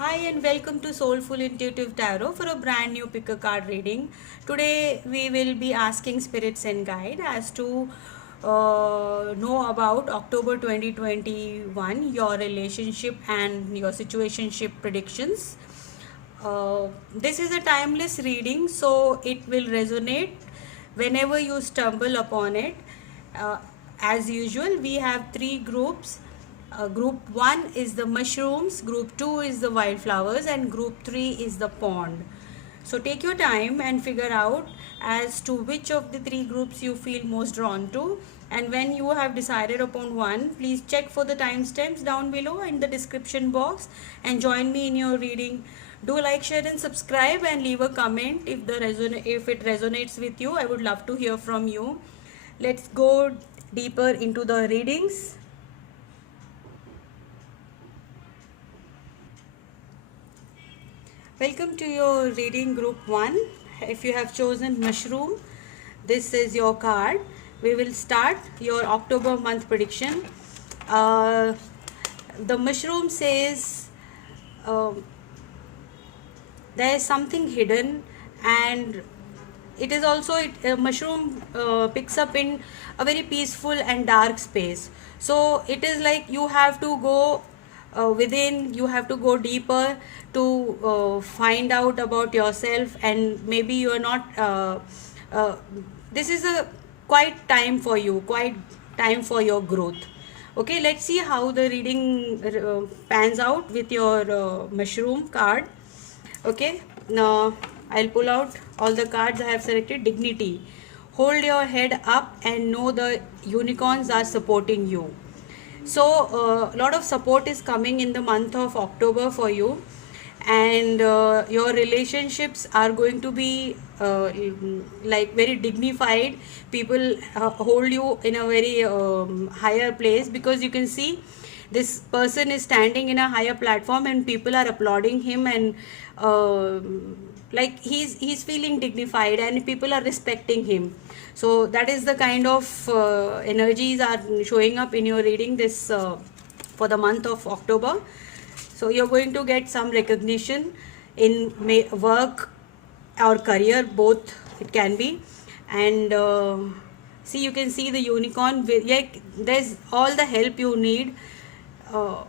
Hi and welcome to Soulful Intuitive Tarot for a brand new pick a card reading. Today we will be asking spirits and guide as to know about October 2021, your relationship and your situationship predictions. This is a timeless reading, so it will resonate whenever you stumble upon it. Uh, as usual, we have three groups. Group 1 is the mushrooms, group 2 is the wildflowers, and group 3 is the pond. So take your time and figure out as to which of the three groups you feel most drawn to. And when you have decided upon one, please check for the timestamps down below in the description box and join me in your reading. Do like, share, and subscribe, and leave a comment if it resonates with you. I would love to hear from you. Let's go deeper into the readings. Welcome to your reading group 1. If you have chosen mushroom, this is your card. We will start your October month prediction. The mushroom says there is something hidden, and it is also mushroom picks up in a very peaceful and dark space. So it is like you have to go within, you have to go deeper to find out about yourself, and maybe you are not uh, this is a quite time for you, quite time for your growth. Okay, let's see how the reading pans out with your mushroom card. Okay, now I'll pull out all the cards I have selected. Dignity. Hold your head up and know the unicorns are supporting you. So a lot of support is coming in the month of October for you, and your relationships are going to be like very dignified. People hold you in a very higher place, because you can see this person is standing in a higher platform and people are applauding him, and uh, like he's feeling dignified and people are respecting him. So that is the kind of energies are showing up in your reading this for the month of October. So you're going to get some recognition in work or career, both it can be. And see, you can see the unicorn. Like, there's all the help you need. uh,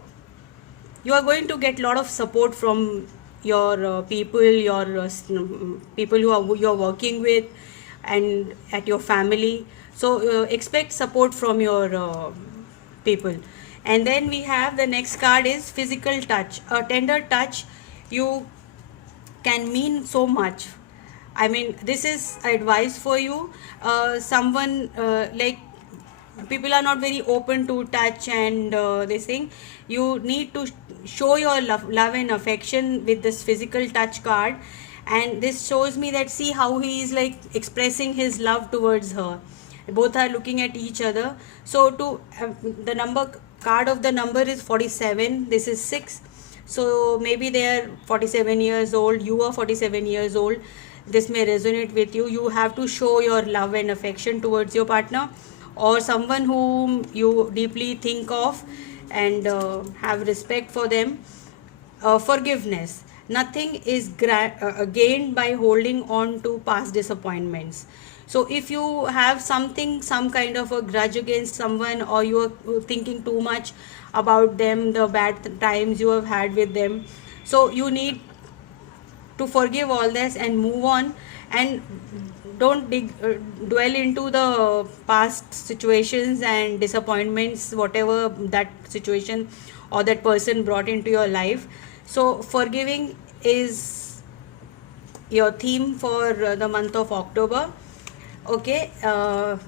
you are going to get a lot of support from your people who are you're working with, and at your family. So expect support from your people. And then we have the next card is physical touch. A tender touch you can mean so much. I mean, this is advice for you. Someone like, people are not very open to touch, and they saying you need to show your love and affection with this physical touch card. And this shows me that, see how he is like expressing his love towards her. Both are looking at each other. So to the number card of the number is 47. This is 6. So maybe they are 47 years old, you are 47 years old. This may resonate with you. You have to show your love and affection towards your partner, or someone whom you deeply think of, and have respect for them. Forgiveness. Nothing is gained by holding on to past disappointments. So if you have something, some kind of a grudge against someone, or you are thinking too much about them, the bad times you have had with them, so you need to forgive all this and move on, and don't dwell into the past situations and disappointments, whatever that situation or that person brought into your life. So forgiving is your theme for the month of October. Okay,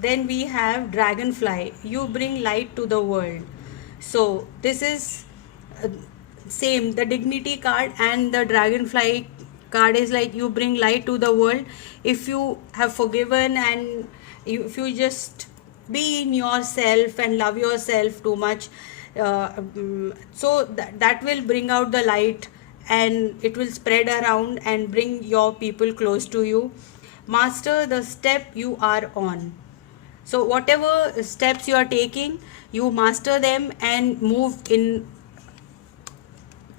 then we have dragonfly. You bring light to the world. So this is uh, same, the dignity card and the dragonfly card is like you bring light to the world. If you have forgiven, and if you just be in yourself and love yourself too much, so that will bring out the light, and it will spread around and bring your people close to you. Master the step you are on. So whatever steps you are taking, you master them and move in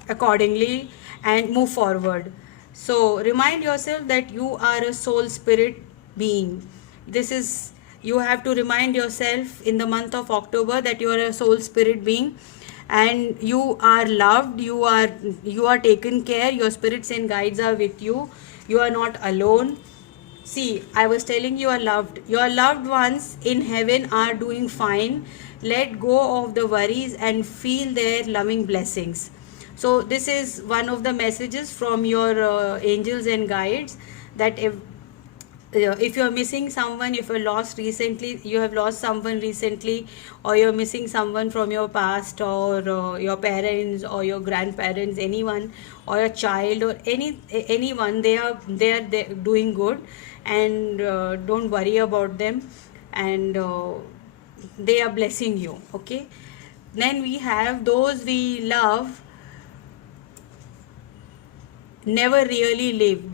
accordingly and move forward. So remind yourself that you are a soul spirit being. This is, you have to remind yourself in the month of October that you are a soul spirit being, and you are loved, you are taken care, your spirits and guides are with you, you are not alone. See, I was telling you are loved. Your loved ones in heaven are doing fine. Let go of the worries and feel their loving blessings. So, this is one of the messages from your angels and guides, that if you're missing someone, if you have lost someone recently, or you're missing someone from your past, or your parents or your grandparents, anyone, or a child, or anyone, they're doing good, and don't worry about them, and they are blessing you. Okay, then we have those we love never really live,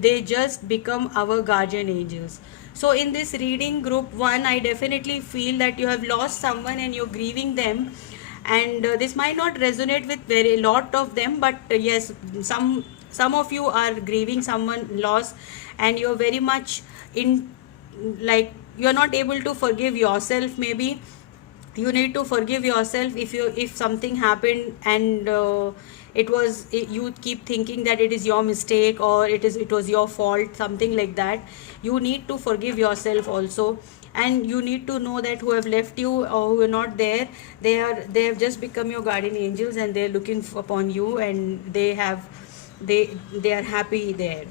they just become our guardian angels. So in this reading group 1, I definitely feel that you have lost someone and you're grieving them, and this might not resonate with very lot of them, but yes, some of you are grieving someone lost, and you're very much in, like, you're not able to forgive yourself. Maybe you need to forgive yourself if something happened, and you keep thinking that it is your mistake, or it was your fault, something like that. You need to forgive yourself also, and you need to know that who have left you or who are not there, they have just become your guardian angels, and they're looking upon you, and they are happy there.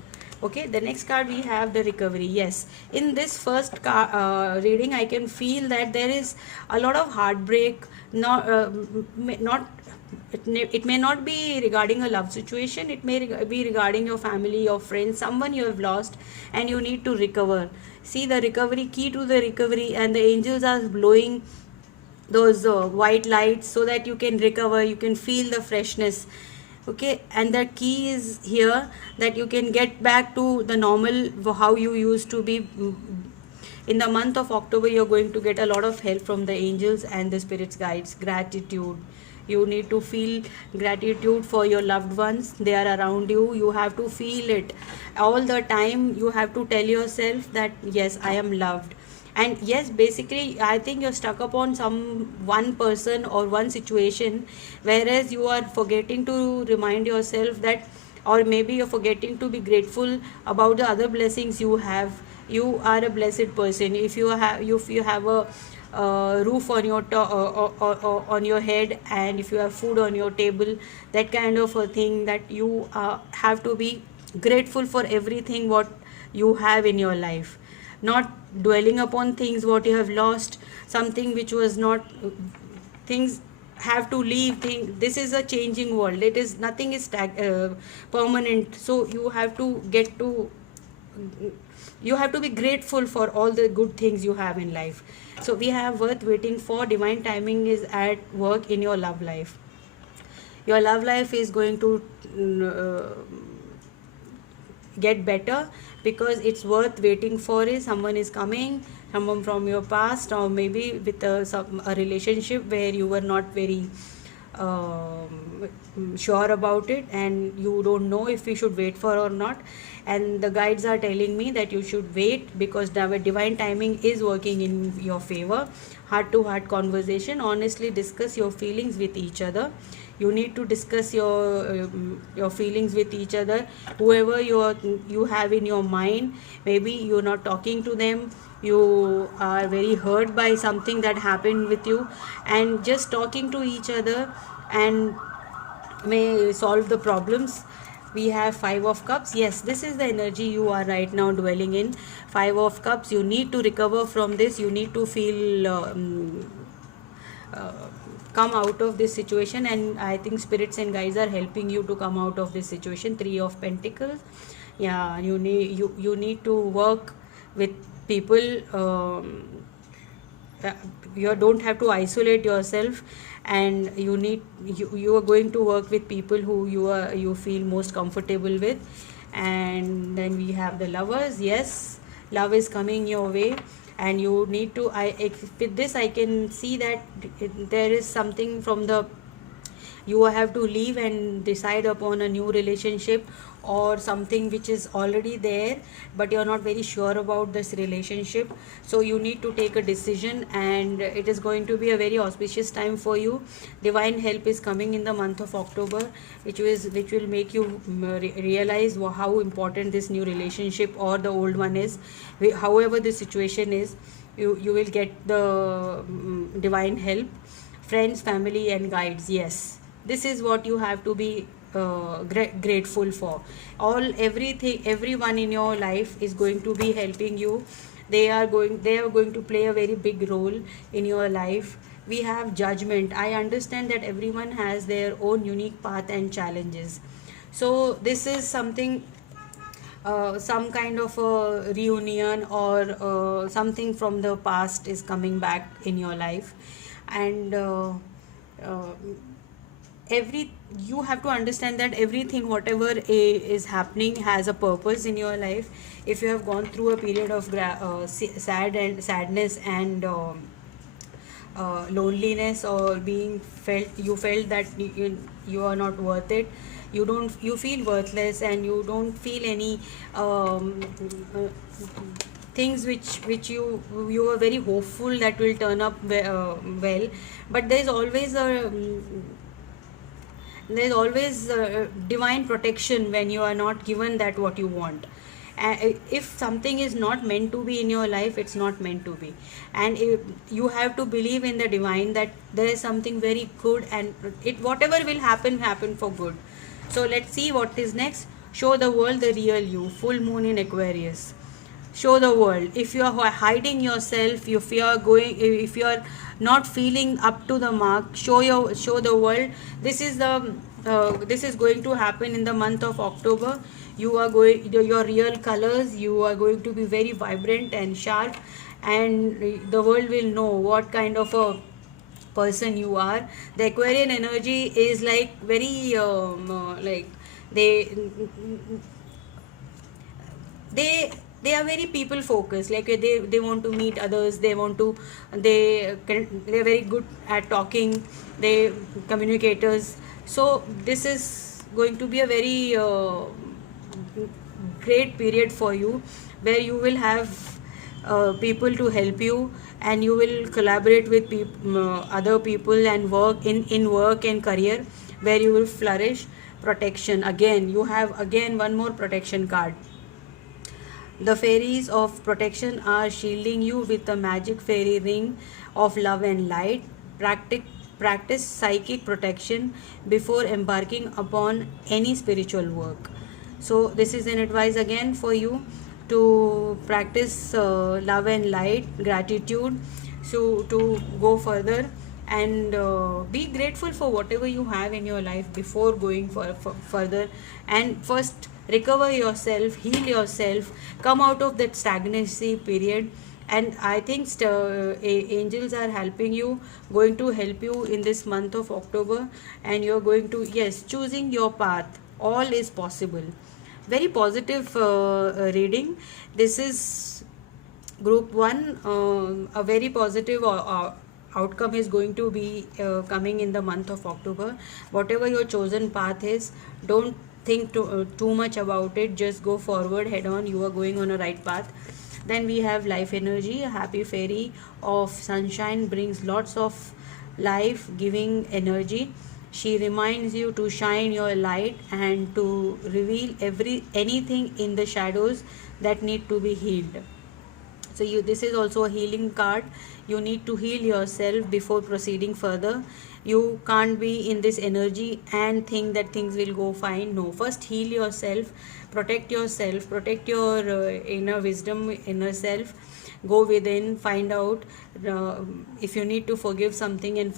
Okay, the next card we have the recovery. Yes, in this first reading, I can feel that there is a lot of heartbreak. Not it may not be regarding a love situation, it may be regarding your family, your friends, someone you have lost, and you need to recover. See the recovery, key to the recovery, and the angels are blowing those white lights so that you can recover, you can feel the freshness. Okay, and the key is here, that you can get back to the normal how you used to be. In the month of October, you're going to get a lot of help from the angels and the spirits guides. Gratitude, you need to feel gratitude for your loved ones, they are around you, you have to feel it all the time. You have to tell yourself that yes, I am loved. And yes, basically I think you're stuck upon some one person or one situation, whereas you are forgetting to remind yourself that, or maybe you're forgetting to be grateful about the other blessings you have. You are a blessed person if you have a roof on your on your head, and if you have food on your table, that kind of a thing, that you have to be grateful for everything what you have in your life, not dwelling upon things what you have lost, something which was not. Things have to leave. This is a changing world, it is nothing is permanent, so you have to be grateful for all the good things you have in life. So we have worth waiting for, divine timing is at work in your love life. Your love life is going to get better, because it's worth waiting for. Is someone is coming, someone from your past, or maybe with a relationship where you were not very sure about it, and you don't know if you should wait for or not, and the guides are telling me that you should wait, because the divine timing is working in your favor. Heart to heart conversation, honestly discuss your feelings with each other. You need to discuss your feelings with each other, whoever you have in your mind. Maybe you're not talking to them, you are very hurt by something that happened with you, and just talking to each other and may solve the problems. We have 5 of cups. Yes, this is the energy you are right now dwelling in. 5 of cups, you need to recover from this, you need to feel uh, come out of this situation, and I think spirits and guides are helping you to come out of this situation. 3 of pentacles. Yeah, you need to work with people. You don't have to isolate yourself, and you are going to work with people who you feel most comfortable with. And then we have the lovers. Yes, love is coming your way, and you need to with this I can see that there is something from the You have to leave and decide upon a new relationship or something which is already there, but you're not very sure about this relationship. So you need to take a decision, and it is going to be a very auspicious time for you. Divine help is coming in the month of October, which will make you realize how important this new relationship or the old one is. However the situation is, you will get the divine help, friends, family, and guides. Yes, this is what you have to be grateful for. Everything, everyone in your life is going to be helping you. They are going to play a very big role in your life. We have judgment. I understand that everyone has their own unique path and challenges. So this is something, some kind of a reunion, or something from the past is coming back in your life. And uh, every you have to understand that everything, whatever is happening, has a purpose in your life. If you have gone through a period of sadness and loneliness, or you felt that you are not worth it, you feel worthless, and you don't feel any uh, things which you are very hopeful that will turn up well. But there's always divine protection when you are not given that what you want. If something is not meant to be in your life, it's not meant to be. And you have to believe in the divine, that there is something very good, and whatever will happen for good. So let's see what is next. Show the world the real you. Full moon in Aquarius. Show the world. If you are hiding yourself, if you are not feeling up to the mark, show the world. This is going to happen in the month of October. You are going your real colors. You are going to be very vibrant and sharp, and the world will know what kind of a person you are. The Aquarian energy is like very like they they they are very people focused. Like they want to meet others, they're very good at talking, they communicators. So this is going to be a very great period for you, where you will have people to help you, and you will collaborate with other people, and work in work and career, where you will flourish. Protection, again you have again one more protection card. The fairies of protection are shielding you with the magic fairy ring of love and light. Practice psychic protection before embarking upon any spiritual work. So, this is an advice again for you to practice love and light, gratitude, so to go further, and be grateful for whatever you have in your life before going for further. And first recover yourself, heal yourself, come out of that stagnancy period. And I think angels are helping you, going to help you in this month of October, and you're going to, yes, choosing your path, all is possible. Very positive reading. This is group 1. A very positive outcome is going to be coming in the month of October. Whatever your chosen path is, don't think too much about it, just go forward head on. You are going on a right path. Then we have life energy. A happy fairy of sunshine brings lots of life giving energy. She reminds you to shine your light and to reveal anything in the shadows that need to be healed. So this is also a healing card. You need to heal yourself before proceeding further. You can't be in this energy and think that things will go fine. No, first heal yourself, protect your inner wisdom, inner self. Go within, find out if you need to forgive something, and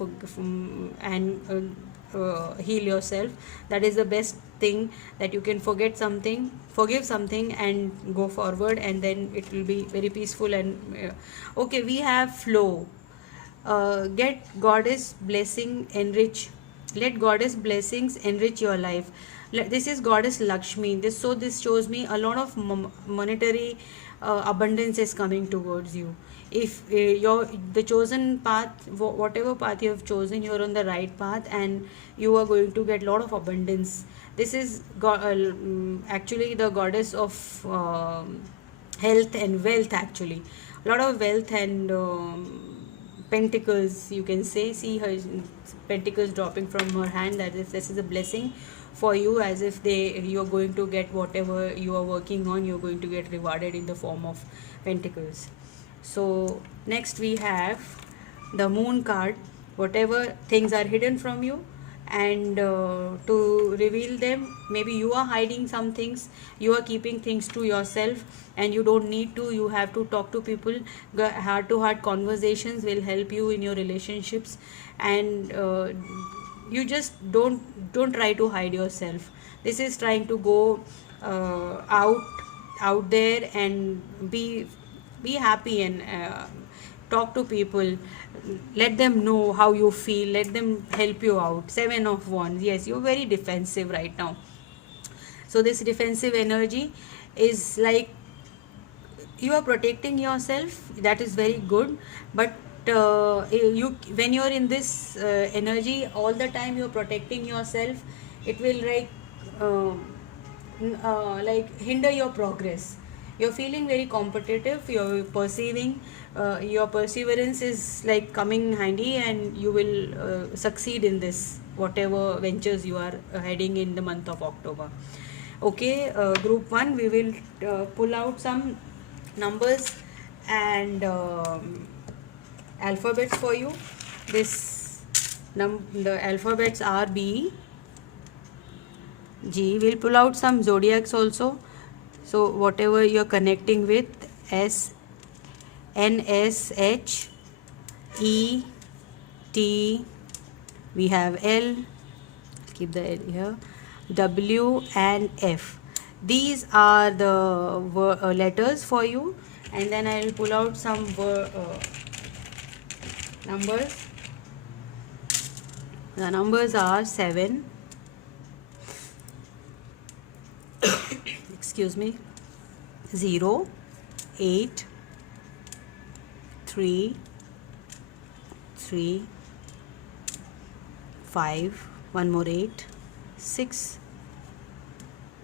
heal yourself. That is the best thing, that you can forgive something and go forward, and then it will be very peaceful. And okay, we have flow. Get goddess blessing enrich Let goddess blessings enrich your life. This is goddess Lakshmi. This shows me a lot of monetary abundance is coming towards you. If your the chosen path, whatever path you have chosen, you're on the right path, and you are going to get a lot of abundance. This is actually the goddess of health and wealth, actually a lot of wealth and pentacles, you can say. See her pentacles dropping from her hand, that is, this is a blessing for you, as if you're going to get whatever you are working on, you're going to get rewarded in the form of pentacles. So next we have the moon card. Whatever things are hidden from you, and to reveal them, maybe you are hiding some things, you are keeping things to yourself, and you don't need to, you have to talk to people. Heart to heart conversations will help you in your relationships, and you just don't try to hide yourself. This is trying to go out there and be happy, and talk to people, let them know how you feel, let them help you out. Seven of Wands, yes, you're very defensive right now. So this defensive energy is like you are protecting yourself, that is very good. But you when you're in this energy all the time, you're protecting yourself, it will like hinder your progress. You're feeling very competitive, you're perceiving, your perseverance is like coming handy, and you will succeed in this whatever ventures you are heading in the month of October. Okay, group 1, we will pull out some numbers and alphabets for you. This the alphabets are B, G. We'll pull out some zodiacs also. So whatever you're connecting with, S, N, S, H, E, T. We have L. Keep the L here. W and F. These are the letters for you, and then I will pull out some numbers. The numbers are 7. Excuse me. 0, 8, 3, 3, 5, one more 8, 6,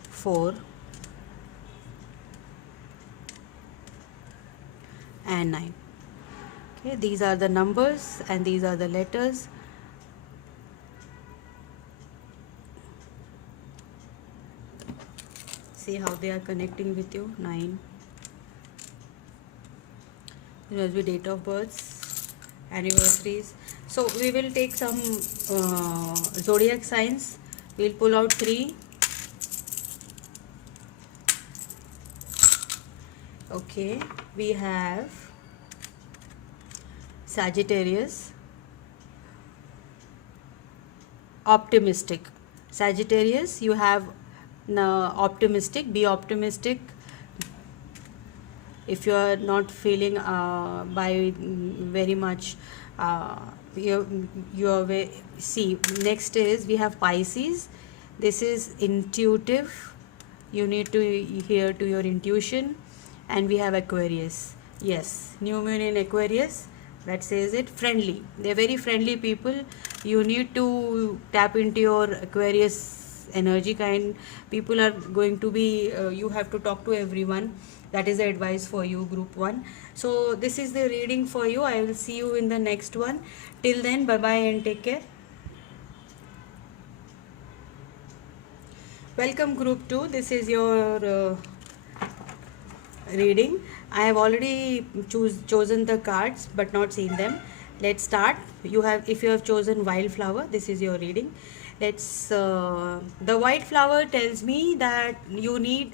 4, and 9. Okay, these are the numbers and these are the letters. See how they are connecting with you. 9. There will be date of births, anniversaries. So we will take some zodiac signs. We'll pull out 3. Okay, we have Sagittarius, optimistic. Sagittarius, you have optimistic. Be optimistic. If you are not feeling by very much, you are very, see, next is we have Pisces. This is intuitive. You need to hear to your intuition. And we have Aquarius. Yes, new moon in Aquarius, that says it. Friendly. They're very friendly people. You need to tap into your Aquarius energy kind. People are going to be, you have to talk to everyone. That is the advice for you, group 1. So this is the reading for you. I will see you in the next one. Till then, bye bye and take care. Welcome, group 2. This is your reading. I have already chosen the cards but not seen them. Let's start. If you have chosen wildflower, this is your reading. Let's the white flower tells me that you need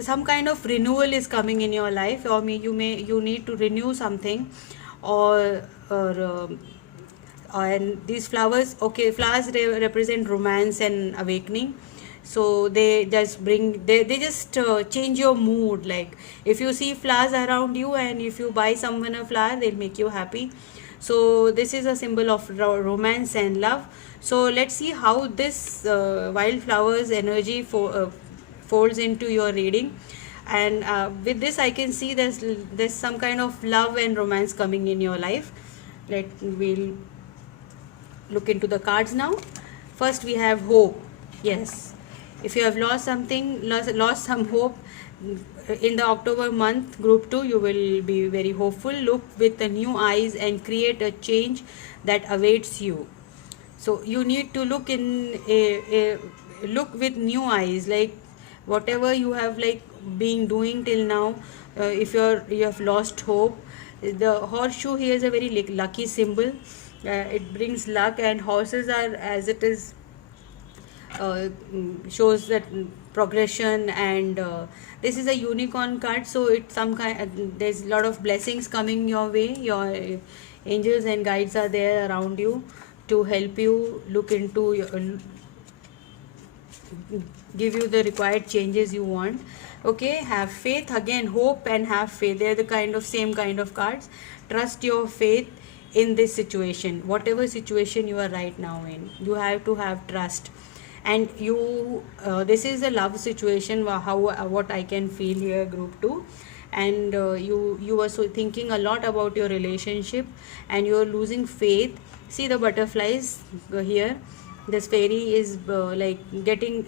some kind of renewal is coming in your life, or you need to renew something, or and these flowers, okay, flowers represent romance and awakening. So they just they just change your mood. Like if you see flowers around you and if you buy someone a flower, they'll make you happy. So this is a symbol of romance and love. So let's see how this wildflowers energy folds into your reading. And with this I can see there's some kind of love and romance coming in your life. We'll look into the cards now. First we have hope. Yes, if you have lost something, lost some hope, in the October month, group 2, you will be very hopeful. Look with the new eyes and create a change that awaits you. So you need to look in a look with new eyes, like whatever you have like been doing till now. If you have lost hope, the horseshoe here is a very lucky symbol. It brings luck, and horses are, as it is, shows that progression, and this is a unicorn card, so it's some kind, there's a lot of blessings coming your way. Your angels and guides are there around you to help you look into your, give you the required changes you want. Okay, have faith. Again, hope and have faith, they're the kind of same kind of cards. Trust your faith in this situation, whatever situation you are right now in, you have to have trust. And you this is a love situation, how what I can feel here, group 2. And you are so thinking a lot about your relationship, and you're losing faith. See the butterflies here. This fairy is like getting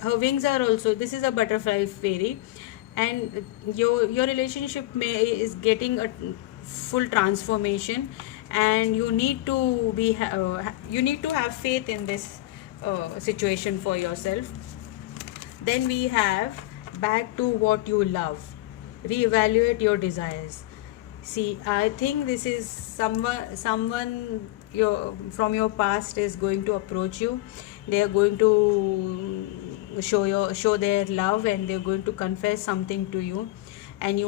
her wings are also, this is a butterfly fairy. And your relationship is getting a full transformation, and you need to you need to have faith in this situation for yourself. Then we have back to what you love, reevaluate your desires. See, I think this is someone your from your past is going to approach you. They are going to show their love, and they're going to confess something to you. And you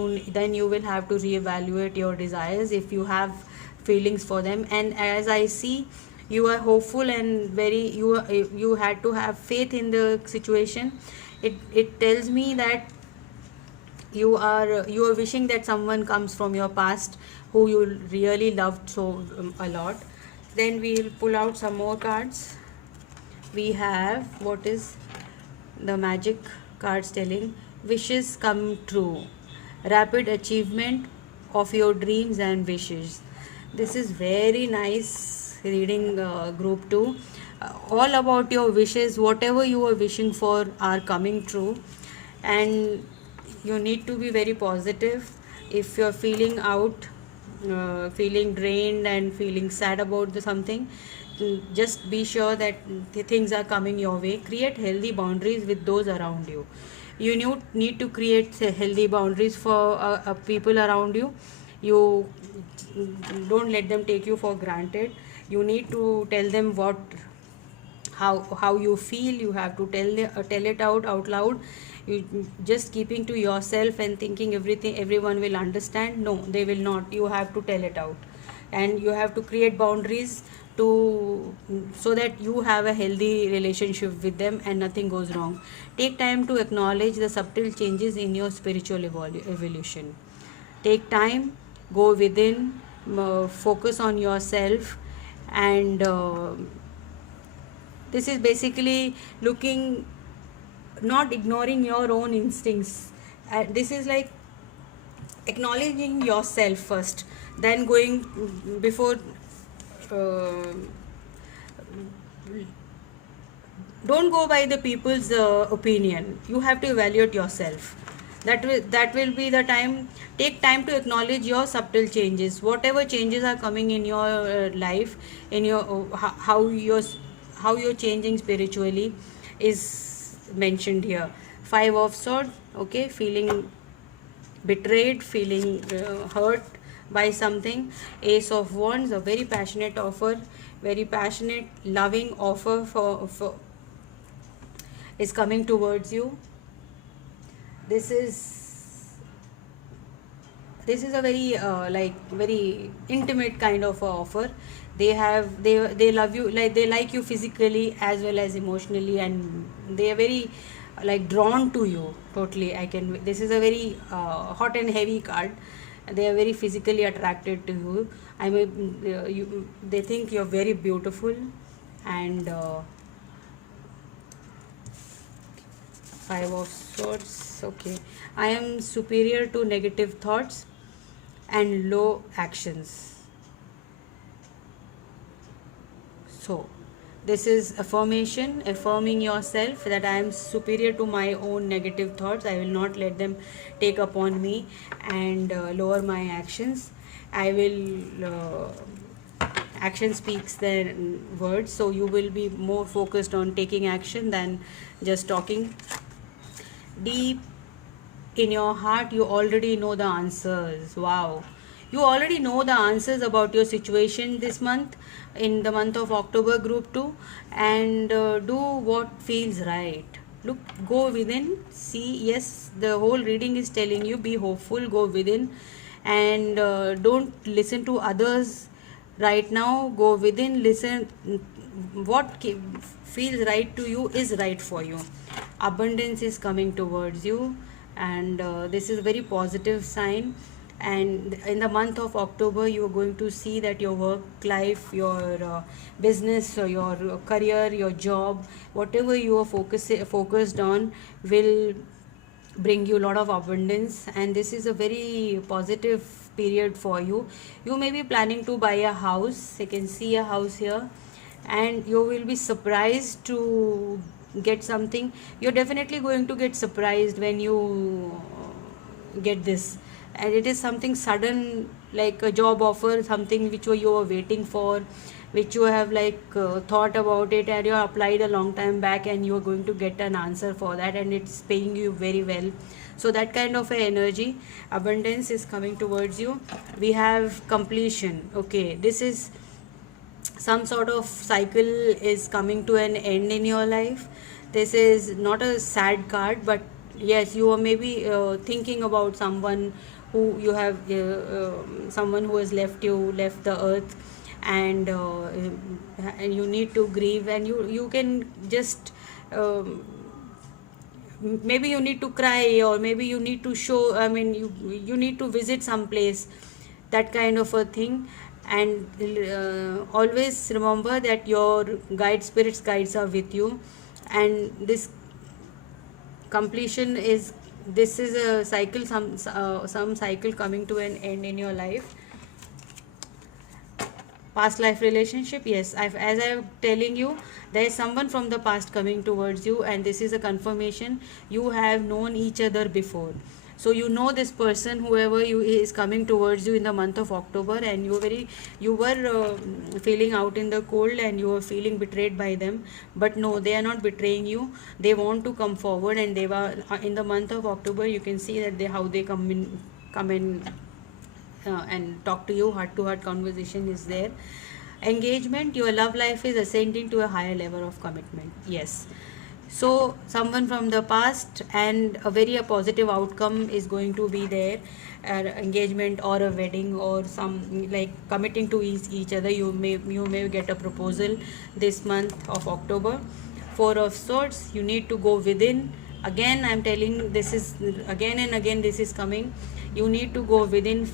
will have to reevaluate your desires if you have feelings for them. And as I see, you are hopeful and very, you had to have faith in the situation. It tells me that you are wishing that someone comes from your past who you really loved so a lot. Then we'll pull out some more cards. We have, what is the magic cards telling? Wishes come true, rapid achievement of your dreams and wishes. This is very nice reading, group 2. All about your wishes, whatever you are wishing for are coming true. And you need to be very positive. If you're feeling feeling drained and feeling sad about something, just be sure that the things are coming your way. Create healthy boundaries with those around you. You need to create healthy boundaries for people around you. You don't let them take you for granted. You need to tell them how you feel. You have to tell it out loud. You just keeping to yourself and thinking everyone will understand. No, they will not. You have to tell it out, and you have to create boundaries so that you have a healthy relationship with them and nothing goes wrong. Take time to acknowledge the subtle changes in your spiritual evolution. Take time, go within, focus on yourself. And this is basically looking, not ignoring your own instincts. This is like acknowledging yourself first, then going before uh, don't go by the people's opinion. You have to evaluate yourself. That will be the time. Take time to acknowledge your subtle changes, whatever changes are coming in your life, in your how you're changing spiritually is mentioned here. 5 of Swords. Okay, feeling betrayed, feeling hurt by something. Ace of Wands, a very passionate offer, very passionate loving offer for is coming towards you. This is this is a very very intimate kind of offer. They love you, like they like you physically as well as emotionally, and they are very like drawn to you totally. This is a very hot and heavy card. They are very physically attracted to you. I mean, they think you're very beautiful. And Five of Swords. Okay. I am superior to negative thoughts and low actions. So, this is affirmation, affirming yourself that I am superior to my own negative thoughts. I will not let them take upon me and lower my actions. I will. Action speaks their words, so you will be more focused on taking action than just talking. Deep in your heart, you already know the answers. Wow. You already know the answers about your situation this month, in the month of October, group 2, and do what feels right. Look, go within, see. Yes, the whole reading is telling you be hopeful, go within, and don't listen to others right now. Go within, listen. What feels right to you is right for you. Abundance is coming towards you, and this is a very positive sign. And in the month of October, you are going to see that your work life, your business, or your career, your job, whatever you are focused on, will bring you a lot of abundance. And this is a very positive period for you. You may be planning to buy a house. I can see a house here, and you will be surprised to get something. You're definitely going to get surprised when you get this, and it is something sudden, like a job offer, something which you were waiting for, which you have like thought about it, and you applied a long time back, and you are going to get an answer for that, and it's paying you very well. So that kind of a energy, abundance is coming towards you. We have completion. Okay, this is some sort of cycle is coming to an end in your life. This is not a sad card, but yes, you are maybe thinking about someone who you have, someone who has left the earth, and you need to grieve, and you can just maybe you need to cry, or maybe you need to show, I mean, you need to visit some place, that kind of a thing. And always remember that your spirits guides are with you, and this completion is, this is a cycle, some cycle coming to an end in your life. Past life relationship, yes, as I'm telling you, there is someone from the past coming towards you, and this is a confirmation. You have known each other before, so you know this person, whoever you is coming towards you in the month of October, and you were feeling out in the cold, and you were feeling betrayed by them. But no, they are not betraying you. They want to come forward, and they were in the month of October, you can see that how they come in and talk to you. Heart to heart conversation is there. Engagement, your love life is ascending to a higher level of commitment. Yes, so someone from the past, and a very positive outcome is going to be there. Engagement or a wedding, or some like committing to each other. You may get a proposal this month of October. Four of Swords, you need to go within. Again, I'm telling, this is again and again, this is coming. You need to go within,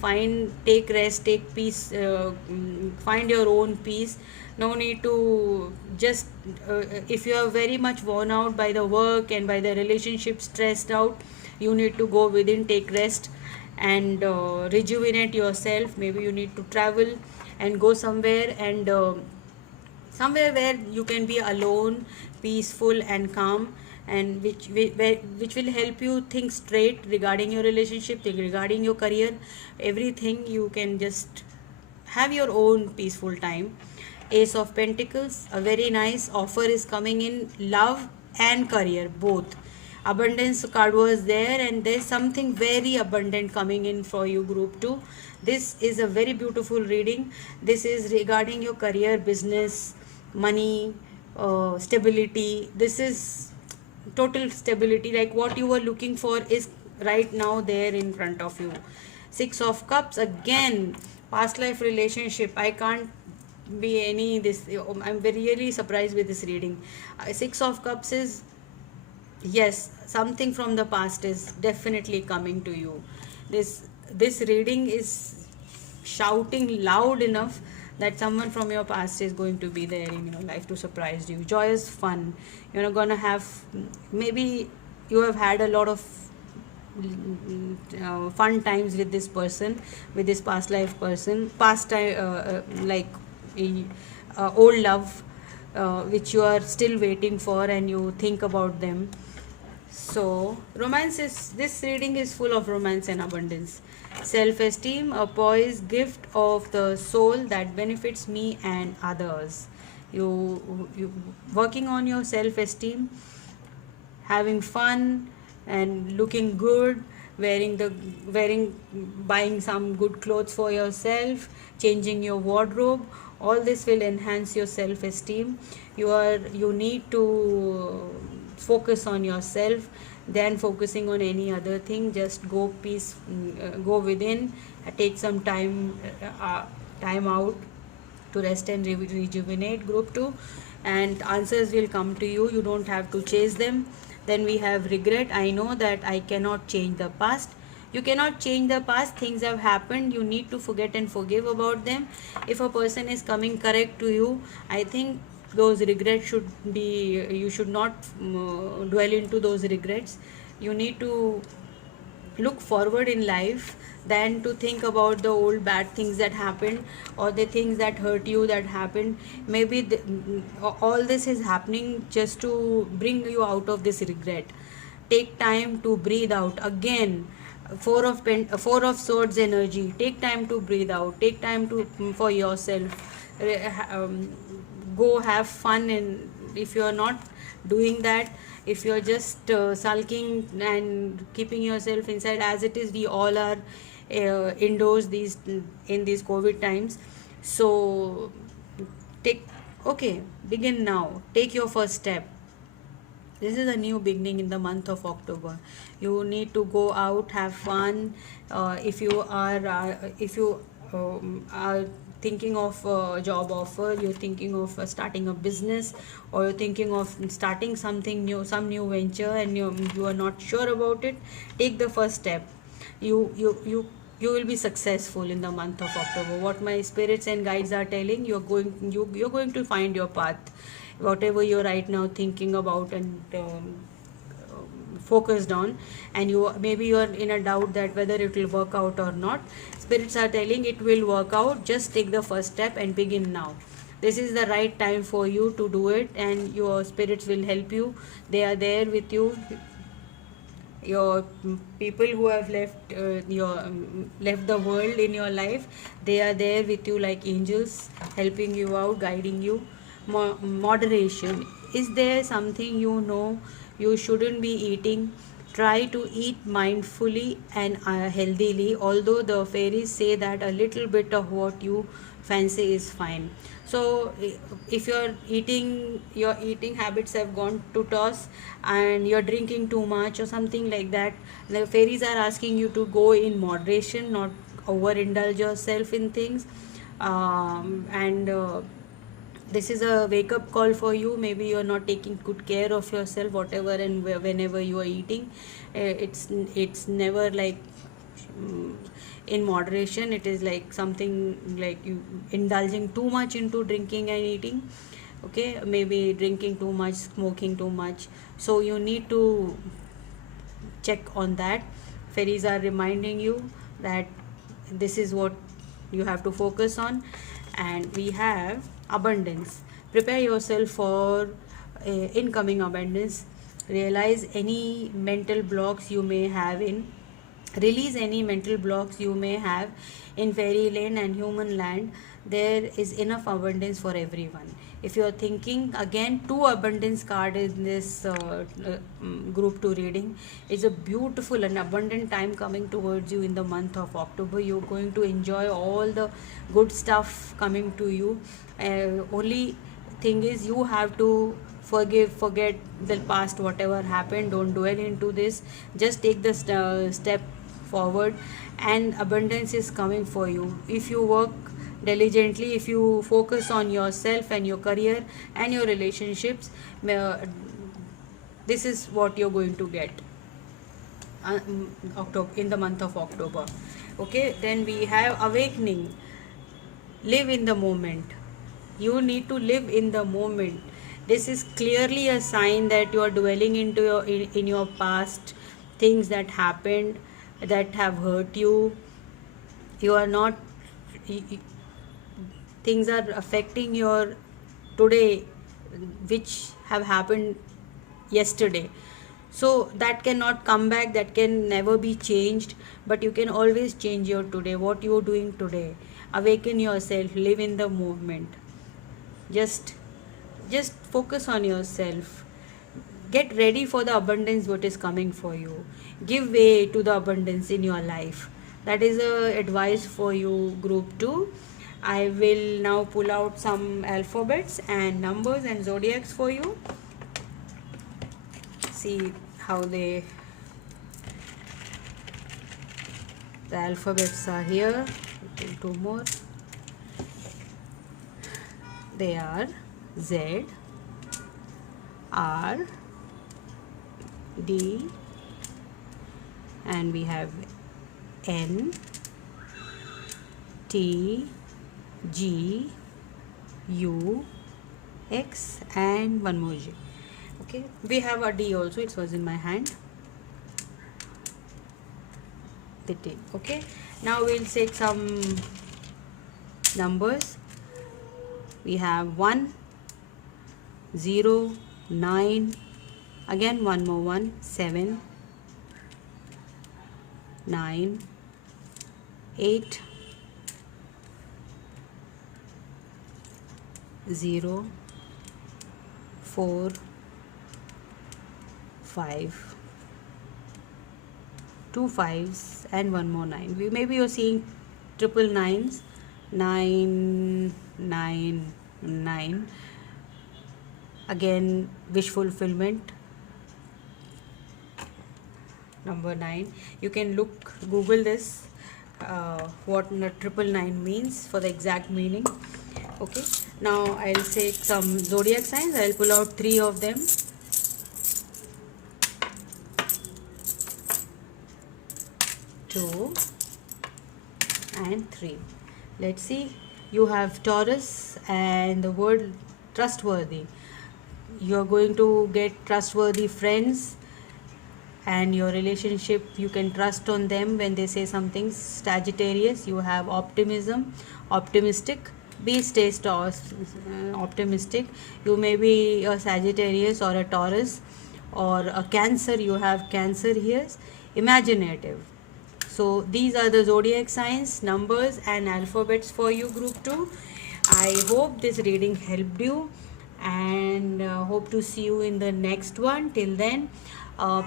take rest, take peace, find your own peace. No need to just if you are very much worn out by the work and by the relationship, stressed out, you need to go within, take rest, and rejuvenate yourself. Maybe you need to travel and go somewhere, and somewhere where you can be alone, peaceful and calm, and which will help you think straight regarding your relationship, regarding your career, everything. You can just have your own peaceful time. Ace of Pentacles, a very nice offer is coming in love and career both. Abundance card was there, and there's something very abundant coming in for you, group 2. This is a very beautiful reading. This is regarding your career, business, money, stability. This is total stability, like what you were looking for is right now there in front of you. Six of Cups, again, past life relationship. I can't be any this, I'm very really surprised with this reading. Six of Cups is, yes, something from the past is definitely coming to you. This reading is shouting loud enough that someone from your past is going to be there in your life to surprise you. Joyous fun, you're gonna have, maybe you have had a lot of fun times with this person, with this past life person, past time, like old love, which you are still waiting for and you think about them. So, romance is, this reading is full of romance and abundance. Self esteem, a poised gift of the soul that benefits me and others. You working on your self esteem, having fun and looking good, wearing buying some good clothes for yourself, changing your wardrobe, all this will enhance your self esteem. You need to focus on yourself than focusing on any other thing. Just go within, take some time out to rest and rejuvenate. Group 2, and answers will come to you, you don't have to chase them. Then we have regret. I know that I cannot change the past. You cannot change the past, things have happened, you need to forget and forgive about them. If a person is coming correct to you, I think those regrets should be, you should not dwell into those regrets. You need to look forward in life than to think about the old bad things that happened, or the things that hurt you that happened. Maybe all this is happening just to bring you out of this regret. Take time to breathe out again. Four of swords energy. Take time to breathe out, take time to for yourself. Go have fun. And if you are not doing that, if you're just sulking and keeping yourself inside, as it is, we all are indoors in these COVID times. So take, okay, begin now, take your first step. This is a new beginning in the month of October. You need to go out, have fun. If you are thinking of a job offer, you're thinking of starting a business, or you're thinking of starting something new, some new venture, and you are not sure about it, take the first step. You will be successful in the month of October. What my spirits and guides are telling, you're going to find your path. Whatever you're right now thinking about and focused on, and you're in a doubt that whether it will work out or not, spirits are telling it will work out. Just take the first step and begin now. This is the right time for you to do it, and your spirits will help you. They are there with you. Your people who have left the world in your life, they are there with you like angels, helping you out, guiding you. Moderation. Is there something you shouldn't be eating? Try to eat mindfully and healthily, although the fairies say that a little bit of what you fancy is fine. So if your eating habits have gone to toss, and you're drinking too much or something like that, the fairies are asking you to go in moderation, not overindulge yourself in things. And This is a wake up call for you. Maybe you're not taking good care of yourself, whatever and whenever you are eating. It's never like in moderation. It is like something like you indulging too much into drinking and eating. Okay, maybe drinking too much, smoking too much. So you need to check on that. Fairies are reminding you that this is what you have to focus on. And we have abundance. Prepare yourself for incoming abundance. Realize any mental blocks you may have in Release any mental blocks you may have in fairyland and human land. There is enough abundance for everyone. If you are thinking, again, 2 abundance card in this group 2 reading. It's a beautiful and abundant time coming towards you in the month of October. You're going to enjoy all the good stuff coming to you. Only thing is, you have to forget the past, whatever happened. Don't dwell into this. Just take the step forward, and abundance is coming for you. If you work diligently, if you focus on yourself and your career and your relationships, this is what you're going to get October, in the month of October. Okay, then we have awakening. Live in the moment. You need to live in the moment. This is clearly a sign that you are dwelling into in your past, things that happened that have hurt you. You are not y- things are affecting your today, which have happened yesterday. So that cannot come back, that can never be changed, but you can always change your today, what you are doing today. Awaken yourself, live in the movement. Just just focus on yourself. Get ready for the abundance what is coming for you. Give way to the abundance in your life. That is a advice for you, group 2. I will now pull out some alphabets and numbers and zodiacs for you. See how the alphabets are here. Two more. They are Z, R, D, and we have N, T, G, U, X, and one more J. Okay, we have a D also, it was in my hand. The D. Okay, now we'll take some numbers. We have 1, 0, 9, again one more 1, 7, 9, 8, 0, 4, 5, 2 5s, and one more 9. Maybe you're seeing triple nines. 9, 9, 9. Again, wish fulfillment. Number 9. You can Google this, what triple nine means for the exact meaning. Okay. Now I'll take some zodiac signs. I'll pull out 3 of them. Two and 3. Let's see. You have Taurus and the word trustworthy. You're going to get trustworthy friends, and your relationship, you can trust on them when they say something. Sagittarius, you have optimism, optimistic. Stay optimistic. You may be a Sagittarius or a Taurus or a Cancer. You have Cancer here. Imaginative. So these are the zodiac signs, numbers and alphabets for you, group 2. I hope this reading helped you, and hope to see you in the next one. Till then,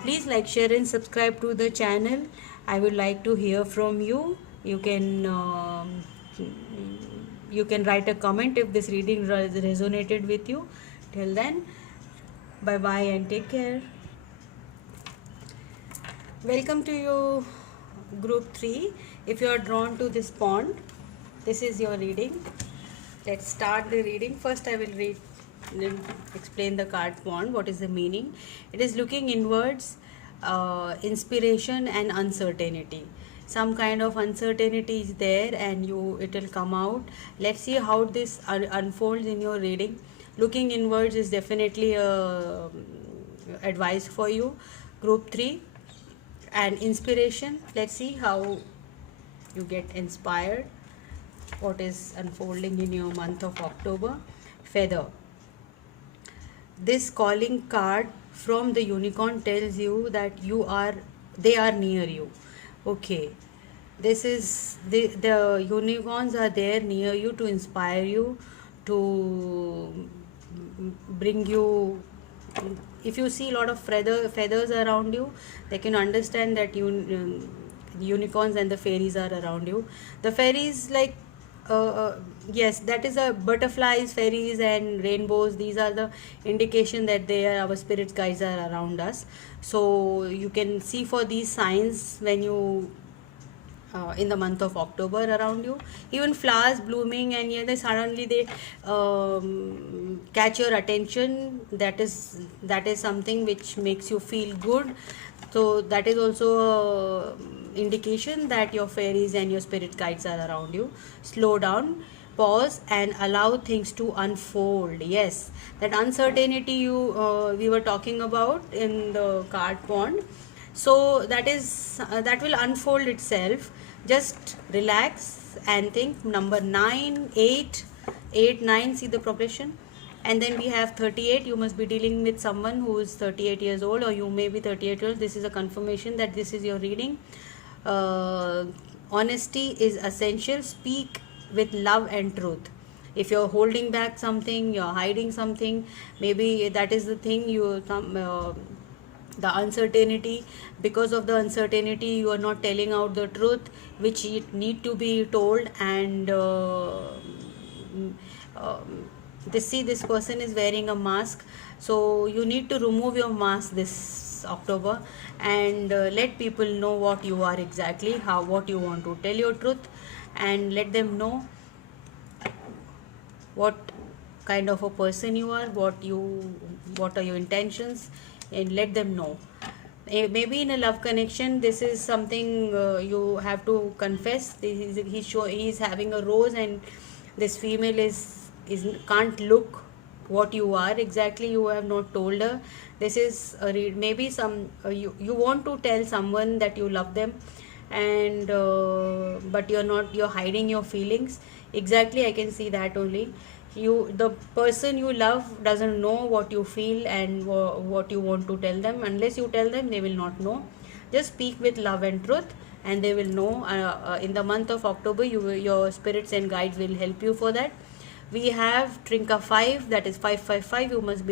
please like, share and subscribe to the channel. I would like to hear from you. You can write a comment if this reading resonated with you. Till then, bye bye and take care. Welcome to you, group 3. If you are drawn to this pond, this is your reading. Let's start the reading. First I will explain the card pond. What is the meaning? It is looking inwards, inspiration and uncertainty. Some kind of uncertainty is there, and it will come out. Let's see how this unfolds in your reading. Looking inwards is definitely advice for you, group 3. And inspiration, let's see how you get inspired, what is unfolding in your month of October. Feather. This calling card from the unicorn tells you that they are near you. Okay, this is the unicorns are there near you to inspire you, to bring you. If you see a lot of feathers around you, they can understand that unicorns and the fairies are around you. The fairies, like yes, that is a butterflies, fairies and rainbows. These are the indication that they are our spirit guides are around us. So you can see for these signs when you in the month of October around you. Even flowers blooming, and suddenly they catch your attention. That is something which makes you feel good. So that is also a indication that your fairies and your spirit guides are around you. Slow down. pause and allow things to unfold. Yes, that uncertainty we were talking about in the card pond. So that will unfold itself. Just relax and think. Number 9, 8, 8, 9. See the progression. And then we have 38. You must be dealing with someone who is 38 years old, or you may be 38 years old. This is a confirmation that this is your reading. uh, Honesty is essential. Speak with love and truth. If you're holding back something, you're hiding something, maybe that is the thing the uncertainty. Because of the uncertainty, you are not telling out the truth which it need to be told. And this person is wearing a mask, so you need to remove your mask this October, and let people know what you are exactly, how what you want to tell your truth, and let them know what kind of a person you are, what are your intentions, and let them know. Maybe in a love connection, this is something you have to confess. He's having a rose, and this female is can't look what you are exactly. You have not told her. This is maybe you want to tell someone that you love them, and but you're hiding your feelings. Exactly, I can see that only. The person you love doesn't know what you feel and what you want to tell them. Unless you tell them, they will not know. Just speak with love and truth, and they will know. In the month of October, your spirits and guides will help you for that. We have Trinka 5, that is 555. You must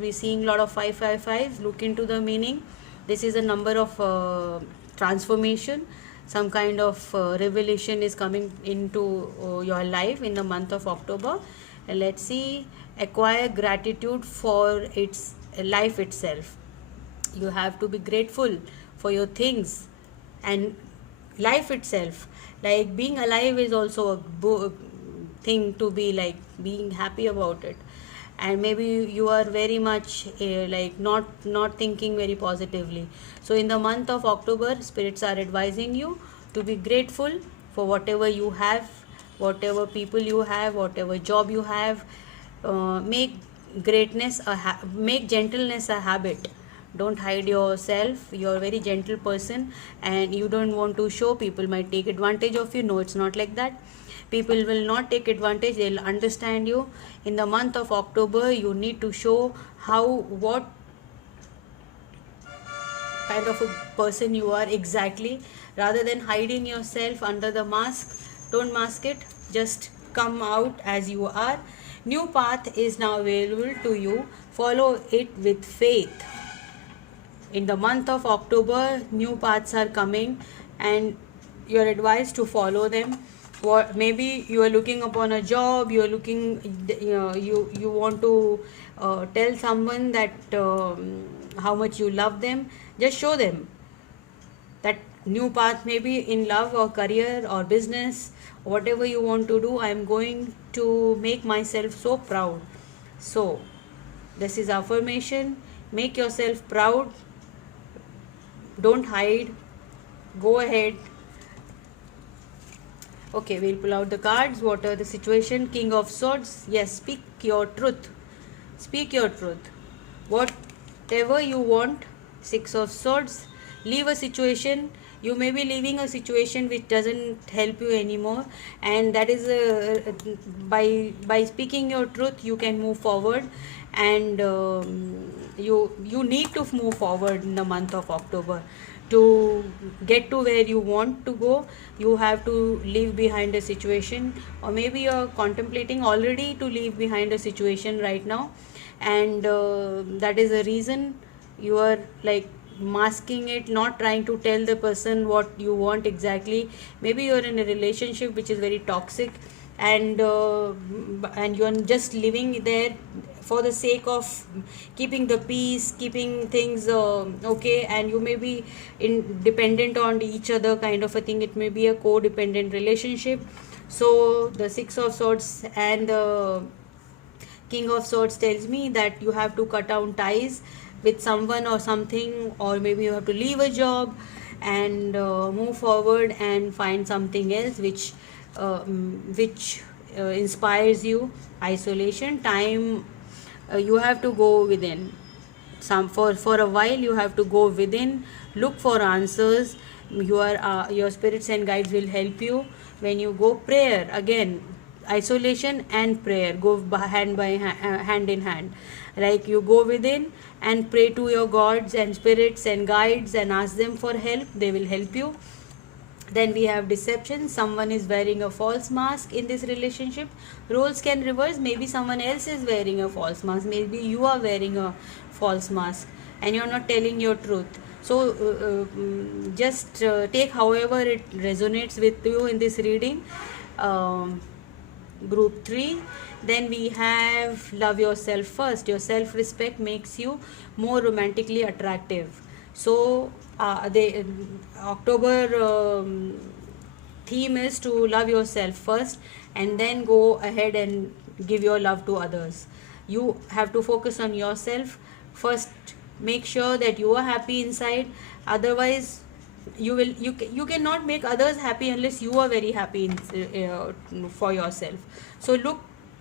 be seeing a lot of 555. Look into the meaning. This is a number of transformation. Some kind of revelation is coming into your life in the month of October. And let's see. Acquire gratitude for its life itself. You have to be grateful for your things and life itself. Like being alive is also a thing to be like being happy about it. And maybe you are very much like not thinking very positively. So in the month of October, spirits are advising you to be grateful for whatever you have, whatever people you have, whatever job you have. Make make gentleness a habit. Don't hide yourself. You're a very gentle person, and you don't want to show. People might take advantage of you. No, it's not like that. People will not take advantage. They'll understand you. In the month of October, you need to show what kind of a person you are exactly, rather than hiding yourself under the mask. Don't mask it. Just come out as you are. New path is now available to you. Follow it with faith. In the month of October, new paths are coming, and you're advised to follow them. Maybe you are looking upon a job, you are looking, you want to tell someone that how much you love them. Just show them that new path, maybe in love or career or business, whatever you want to do. I am going to make myself so proud. So this is affirmation. Make yourself proud. Don't hide. Go ahead. Okay, we'll pull out the cards. What are the situation? King of Swords. Yes, speak your truth. Speak your truth. Whatever you want. Six of Swords. Leave a situation. You may be leaving a situation which doesn't help you anymore, and that is by speaking your truth, you can move forward. And you need to move forward in the month of October. To get to where you want to go, you have to leave behind a situation, or maybe you're contemplating already to leave behind a situation right now, and that is the reason you are like masking it, not trying to tell the person what you want exactly. Maybe you're in a relationship which is very toxic, and you're just living there for the sake of keeping the peace, keeping things okay, and you may be dependent on each other, kind of a thing. It may be a codependent relationship. So the Six of Swords and the King of Swords tells me that you have to cut down ties with someone or something, or maybe you have to leave a job and move forward and find something else which which inspires you. Isolation time, you have to go within. For a while you have to go within, look for answers. Your spirits and guides will help you. When you go prayer again, isolation and prayer go hand in hand. Like you go within and pray to your gods and spirits and guides and ask them for help, they will help you. Then we have deception. Someone is wearing a false mask in this relationship. Roles can reverse. Maybe someone else is wearing a false mask. Maybe you are wearing a false mask and you're not telling your truth. So just take however it resonates with you in this reading. Group 3. Then we have love yourself first. Your self respect makes you more romantically attractive. So the October theme is to love yourself first and then go ahead and give your love to others. You have to focus on yourself first. Make sure that you are happy inside. Otherwise you cannot make others happy unless you are very happy for yourself. So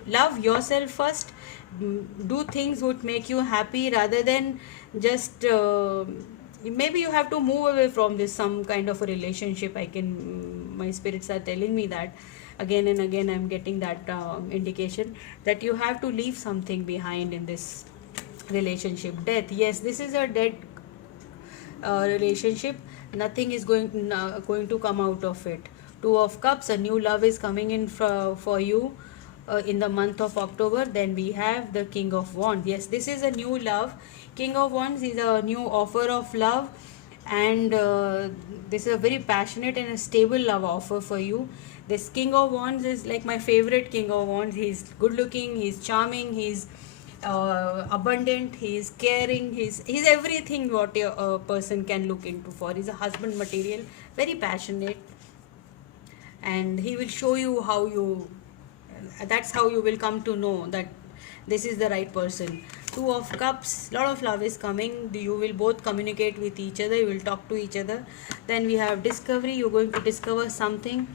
love yourself first. Do things would make you happy rather than just maybe you have to move away from this some kind of a relationship. My spirits are telling me that again and again. I'm getting that indication that you have to leave something behind in this relationship. Death, yes, this is a dead relationship. Nothing is going to come out of it. Two of Cups, a new love is coming in for you in the month of October. Then we have the King of Wands. Yes, this is a new love. King of Wands is a new offer of love, and this is a very passionate and a stable love offer for you. This King of Wands is like my favorite King of Wands. He's good looking, he's charming, he's abundant, he's caring, he's everything what a person can look into for. He's a husband material, very passionate, and he will show you how you, that's how you will come to know that this is the right person. Two of Cups, lot of love is coming. You will both communicate with each other, you will talk to each other. Then we have Discovery. You're going to discover something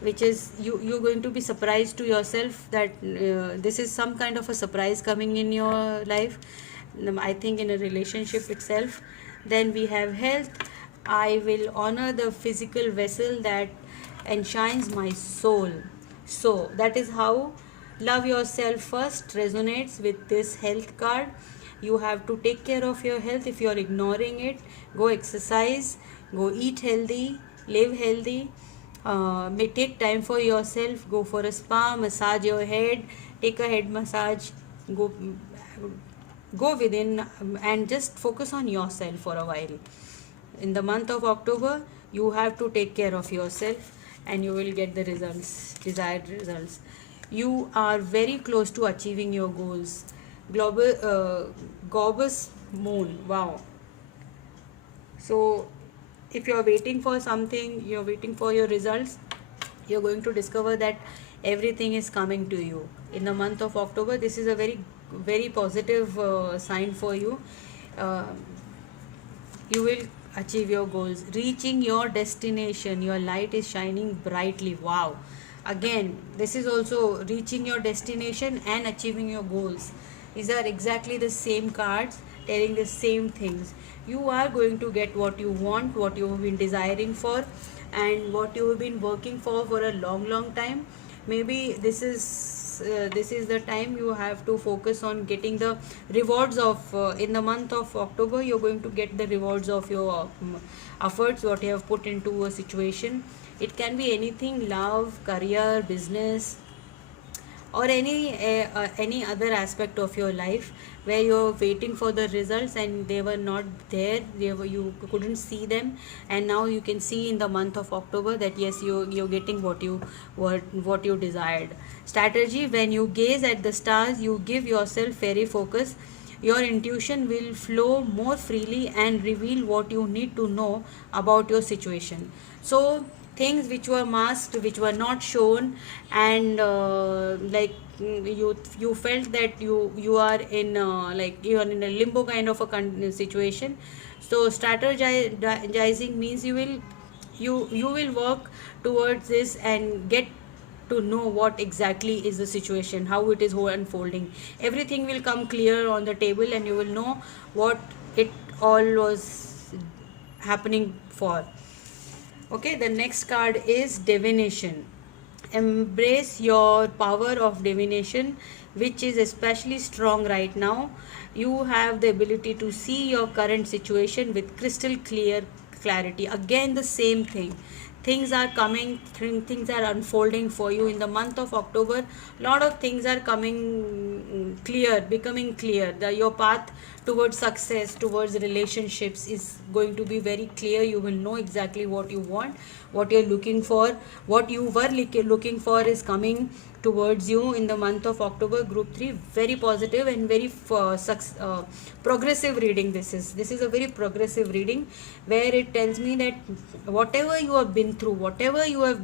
which is you're going to be surprised to yourself that this is some kind of a surprise coming in your life, I think in a relationship itself. Then we have Health. I will honor the physical vessel that enshrines my soul. So that is how love yourself first resonates with this Health card. You have to take care of your health. If you are ignoring it, go exercise, go eat healthy, live healthy. May take time for yourself. Go for a spa, massage your head, take a head massage, go within and just focus on yourself for a while. In the month of October, you have to take care of yourself and you will get the results, desired results. You are very close to achieving your goals. Globus moon, wow. So if you are waiting for something, you're waiting for your results, you're going to discover that everything is coming to you in the month of October. This is a very positive sign for you. You will achieve your goals, reaching your destination. Your light is shining brightly. Wow. Again, this is also reaching your destination and achieving your goals. These are exactly the same cards telling the same things. You are going to get what you want, what you have been desiring for, and what you have been working for a long time. Maybe this is the time you have to focus on getting the rewards of in the month of October. You're going to get the rewards of your efforts, what you have put into a situation. It can be anything: love, career, business, or any other aspect of your life where you're waiting for the results and they were not there, you couldn't see them, and now you can see in the month of October that yes, you're getting what you desired. Strategy: when you gaze at the stars, you give yourself fairy focus. Your intuition will flow more freely and reveal what you need to know about your situation. So things which were masked, which were not shown, and you felt that you are in like you are in a limbo kind of a situation. So strategizing means you will work towards this and get to know what exactly is the situation, how it is whole unfolding. Everything will come clear on the table, and you will know what it all was happening for. Okay, the next card is divination. Embrace your power of divination, which is especially strong right now. You have the ability to see your current situation with crystal clear clarity. Again, the same thing. Things are coming, things are unfolding for you in the month of October. Lot of things are coming clear, becoming clear. Your path towards success, towards relationships is going to be very clear. You will know exactly what you want, what you're looking for. What you were looking for is coming towards you in the month of October. Group 3, very positive and very progressive reading. This is a very progressive reading, where it tells me that whatever you have been through, whatever you have,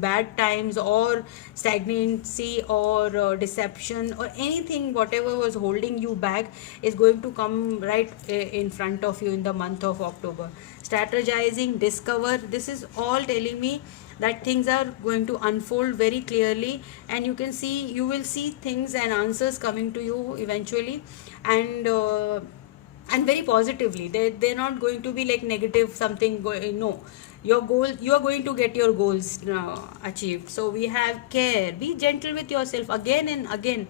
bad times or stagnancy or deception or anything, whatever was holding you back, is going to come right in front of you in the month of October. Strategizing, discover, this is all telling me that things are going to unfold very clearly, and you will see things and answers coming to you eventually, and very positively. They're not going to be like negative something. No, your goal, you are going to get your goals achieved. So we have care, be gentle with yourself. Again and again,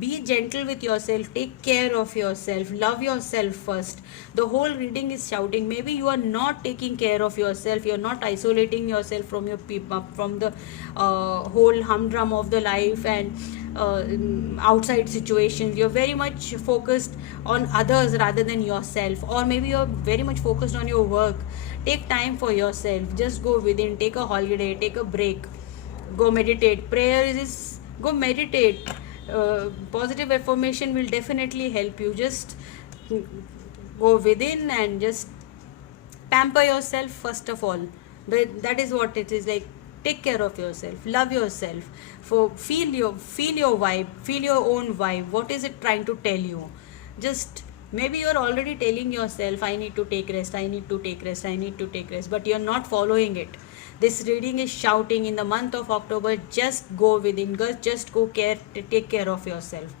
be gentle with yourself, take care of yourself, love yourself first. The whole reading is shouting, maybe you are not taking care of yourself, you're not isolating yourself from your people, from the whole humdrum of the life and outside situations. You're very much focused on others rather than yourself, or maybe you're very much focused on your work. Take time for yourself, just go within, take a holiday, take a break, go meditate. Prayer is, go meditate. Positive affirmation will definitely help you. Just go within and just pamper yourself first of all. That is what it is like. Take care of yourself, love yourself, for feel your vibe, feel your own vibe. What is it trying to tell you? Just, maybe you're already telling yourself, I need to take rest, I need to take rest, I need to take rest, but you're not following it. This reading is shouting, in the month of October, just go within, just go take care of yourself.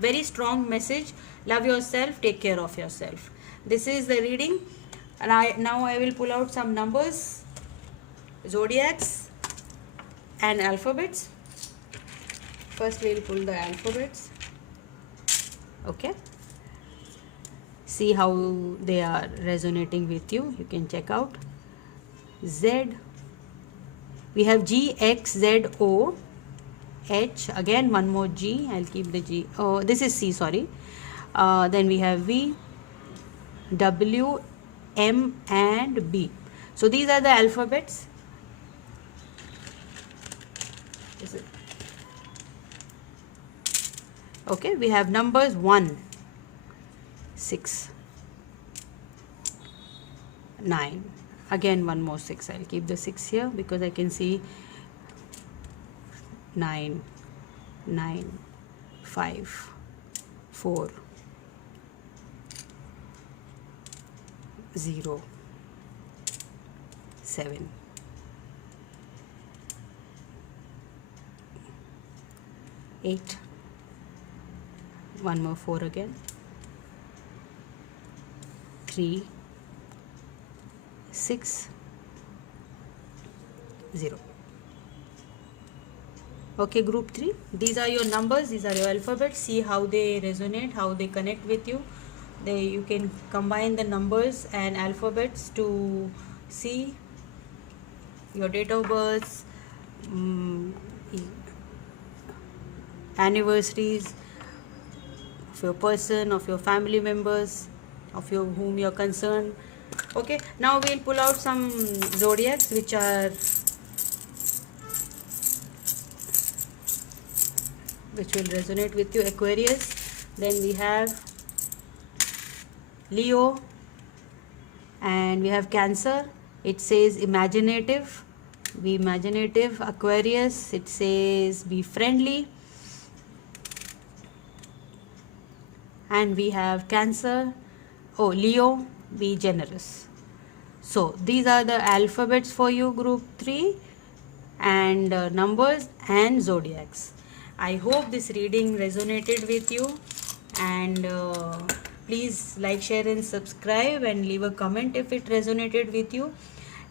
Very strong message. Love yourself, take care of yourself. This is the reading, and now I will pull out some numbers, zodiacs and alphabets. First we'll pull the alphabets. Okay, see how they are resonating with you. You can check out. Z, we have G, X, Z, O, H, again one more G, I'll keep the G. Oh, this is C, sorry. Then we have V, W, M and B. So these are the alphabets. Okay, we have numbers 1, 6, 9. Again one more 6. I'll keep the 6 here because I can see 9, 9, 5, 4, 0, 7, 8, one more 4 again, 3, 6, 0. Okay, group 3, these are your numbers, these are your alphabets. See how they resonate, how they connect with you. You can combine the numbers and alphabets to see your date of birth, anniversaries of your person, of your family members, of whom you're concerned. Okay, now we'll pull out some zodiacs which will resonate with you. Aquarius, then we have Leo, and we have Cancer. It says imaginative, be imaginative. Aquarius, it says be friendly. And we have Cancer, Leo, be generous. So these are the alphabets for you, group 3, and numbers and zodiacs. I hope this reading resonated with you, and please like, share, and subscribe, and leave a comment if it resonated with you.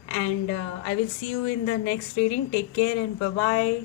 And I will see you in the next reading. Take care and bye bye.